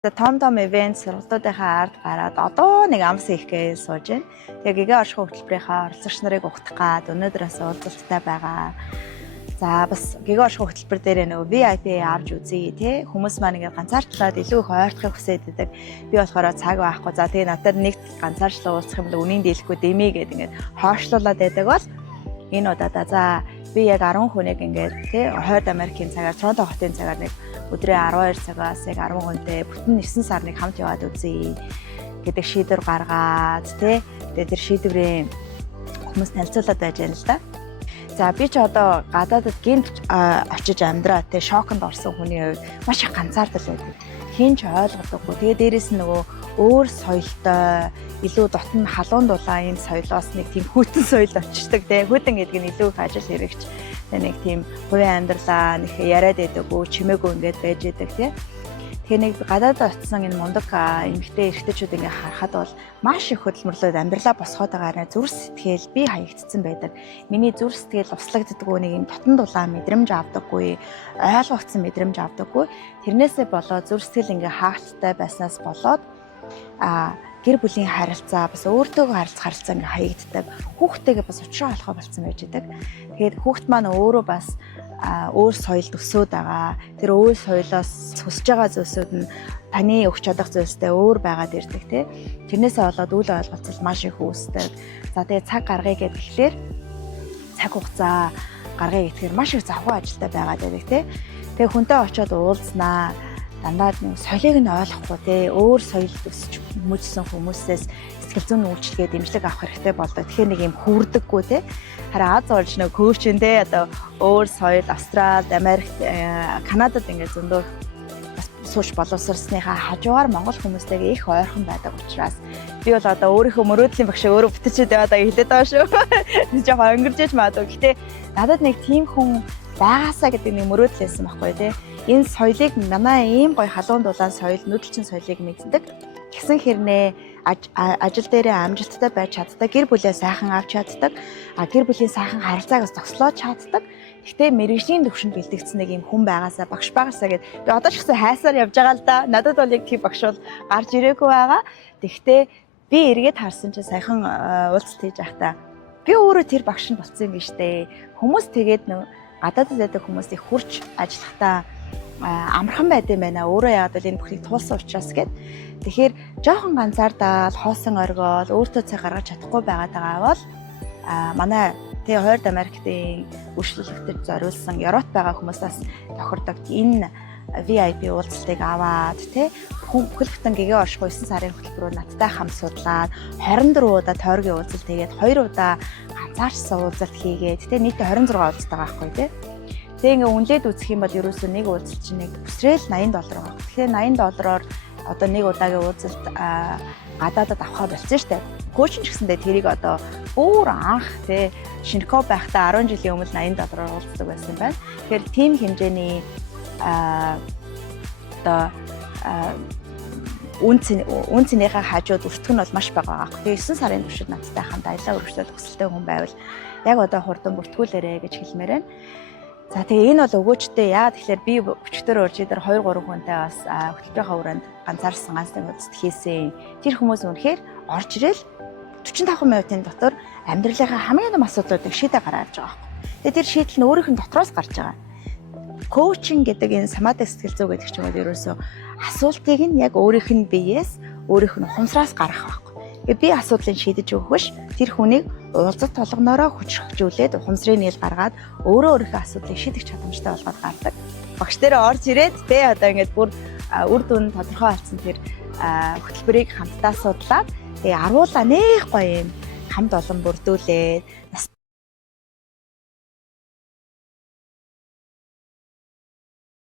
Том ивент сургалтуудынхаа ард гараад одоо нэг амс хийх гэж сууж байна. Тэгээ гигэ орших хөтөлбөрийнхаа оролцогч нарыг ухтах гад өнөөдрөөс уулзалттай байгаа. За бас гигэ орших хөтөлбөр дээр нөгөө VIP авч үзье тий. Хүмүүс маань ингээд ганцаарчлаад илүү их ойртохыг хүсээд байдаг. Би болохоор цаг байхгүй. За тэгээ надад нэг ганцаарчлаа уулзах юм бол үнийн дийлэхгүй дэмий гэд ингээд хоошлуулад байдаг бол энэ удаадаа за би яг 10 хүнийг ингээд тий Хойд Америкийн цагаар Торонто хотын цагаар нэг өдрийн 12 цагаас яг 10 хүнтэй бүтэн 9 сарныг хамт яваад үзье гэдэг шийдвэр гаргаад тий тэгээд тэр шийдвэрийн хүмүүс танилцуулаад байж байна л да. За би ч одоо гадаадд гинт очиж амьдраа тий шоконд орсон хүний хувьд маш их ганцаардал байдаг. Хин ч ойлгодоггүй. Тэгээд дээрэс нь нөгөө өөр соёлтой илүү дотн халуун дулаан энэ соёлоос нэг тийм хүйтэн соёл очирдаг тий хүйтэн гэдэг нь илүү их ажил хэрэгч нэг тийм хувийн амьдралаа нэг яриад байдаггүй чимээгүй ингээд байж байдаг тий. Тэгэхээр нэг гадаадд очсон энэ мундаг эмэгтэй эрэгтэйчүүд ингээд харахад бол маш их хөдөлмөрлөд амьдралаа босгоод байгаа зүрх сэтгэл би хаягдсан байдаг. Миний зүрх сэтгэл услагддаггүй нэг юм дотн дулаан мэдрэмж авдаггүй, ойлгогдсон мэдрэмж авдаггүй. Тэрнээсээ болоод зүрх сэтгэл ингээд хаалттай байснаас болоод гэр бүлийн харилцаа бас өөртөөгөө харилцаа ингээ хаягддаг. Хүүхдтэйгээ бас уучраа болохоо болцсон байж байгаа. Тэгээд хүүхд маань өөрөө бас өөр соёлд өсөөд байгаа. Тэр өөр соёлоос хүсэж байгаа зүйлсүүд нь таны өгч чадах зүйлстэй өөр байгаад ирдэг тий. Тэрнээсээ болоод үл ойлголцол маш их үүсдэг. За тэгээд цаг гаргая гэхээр цаг хугацаа гаргая гэхээр маш их завхуу ажилтай байгаад байдаг тий. Тэгээд хүнтэй очиод уулзнаа. Дандаа нэг соёлыг нь ойлгохгүй тий өөр соёлд өсч мөчсөн хүмүүсээс сэтгэл зүйн үйлчилгээ дэмжлэг авах хэрэгтэй болдог. Тэгэхээр нэг юм хүрдэггүй тий. Харин Аз орж нэг коучин тий одоо өөр соёл Австралид, Америкт, Канадад ингээд зөндөө сууж боловсрсныхаа хажуугаар монгол хүмүүстэйгээ их ойрхон байдаг учраас би бол одоо өөрийнхөө мөрөөдлийн багш өөрөө бүтээчээд яваад хэлээд байгаа шүү. Жохоо өнгөрчөөж магадгүй. Гэтэ надад нэг тийм хүн байгаасаа гэдэг нэг мөрөөдөл байсан байхгүй тий. Энэ соёлыг манай ийм гоё халуун дулаан соёл, нүүдэлчин соёлыг мэддэг. Тэгсэн хэрнээ ажил дээрээ амжилттай байж чаддаг, гэр бүлээ сайхан авч чаддаг, гэр бүлийн сайхан харилцааг бас зогслоож чаддаг. Гэхдээ мэрэгжлийн төвшөнд бэлтгэгдсэн нэг юм хүн байгаасаа, багш байгаасаа гэд би одоо ч гэсэн хайсаар явж байгаа л да. Надад бол яг тийм багш бол гарч ирээгүй байгаа. Тэгвэл би эргээд харсан чинь сайхан уулзалт хийж байхдаа би өөрөө тэр багш нь болсон юм биш үү? Хүмүүс тэгээд гадаадд байдаг хүмүүс их хурж ажиллахдаа амархан байд юм байна. Өөрөө яагаад бол энэ бүхнийг туулсан учраас гэд. Тэгэхээр жоохон ганцаардаад хоосон оргиол өөртөө цаг гаргаж чадахгүй байгаа бол манай тий Хойд Америктын үйлчлүүлэгтэр зориулсан Европт байгаа хүмүүсээс тохирдог энэ VIP уулзалтыг аваад тий бүхэлдэн гэгээ орших 9 сарын хөтөлбөрөөр надтай хамт судлаад 24 удаа тойргийн уулзалт хийгээд 2 удаа ганцаарчсан уулзалт хийгээд тий нийтдээ 26 уулзалт байгаа байхгүй тий. Тэгээ ингээ үнэлээд үзэх юм бол ерөөсөө нэг уулзалт чинь нэг бүсрээл $80 байгаа. Тэгэхээр $80-оор одоо нэг удаагийн уулзалт гадаадад авахаа болсон шүү дээ. Коучин ч гэсэндээ тэрийг одоо бүр анх тий шинэко байхдаа 10 жилийн өмнө $80-аар уулздаг байсан байна. Тэгэхээр тийм хэмжээний одоо үнцнийхээ хажууд өртгөн нь бол маш бага байгаа. Тэгээ 9 сарын туршид надтай хамт аялал өргөжлөлт хүсэлтэй хүн байвал яг одоо хурдан бүртгүүлээрэ гэж хэлмээр байна. За тэгээ энэ бол өгөөчтэй яа тэгэхээр би өчтөр урж идэр 2 3 хүнтэй бас хөтөлбөрийнхаа өрөөнд ганцаарсан ганцтай уулзалт хийсэн. Тэр хүмүүс үнэхээр орж ирэл 45 минутын дотор амьдралынхаа хамгийн том асуудлуудыг шийдэ гаргаж байгаа байхгүй. Тэгээ тэр шийдэл нь өөрийнх нь дотроос гарч байгаа. Коучинг гэдэг энэ самадик сэтгэл зүй гэдэг ч юм уу ерөөсөө асуултыг нь яг өөрийнх нь биеэс өөрийнх нь ухамсараас гаргах байхгүй. Би асуудлыг шийдэж өгөх биш тэр хүнийг уулзалт толгоноороо хүчрхжүүлээд ухамсарын нийл гаргаад өөрийнхөө асуудлыг шийдэх чадамжтай болгоод гардаг. Багш дээрээ орж ирээд тэ одоо ингээд бүр үр дүн тодорхой болсон тэр хөтөлбөрийг хамтдаа судлаад тэгээ аруулаа нэх гоё юм хамт олон бүрдүүлээд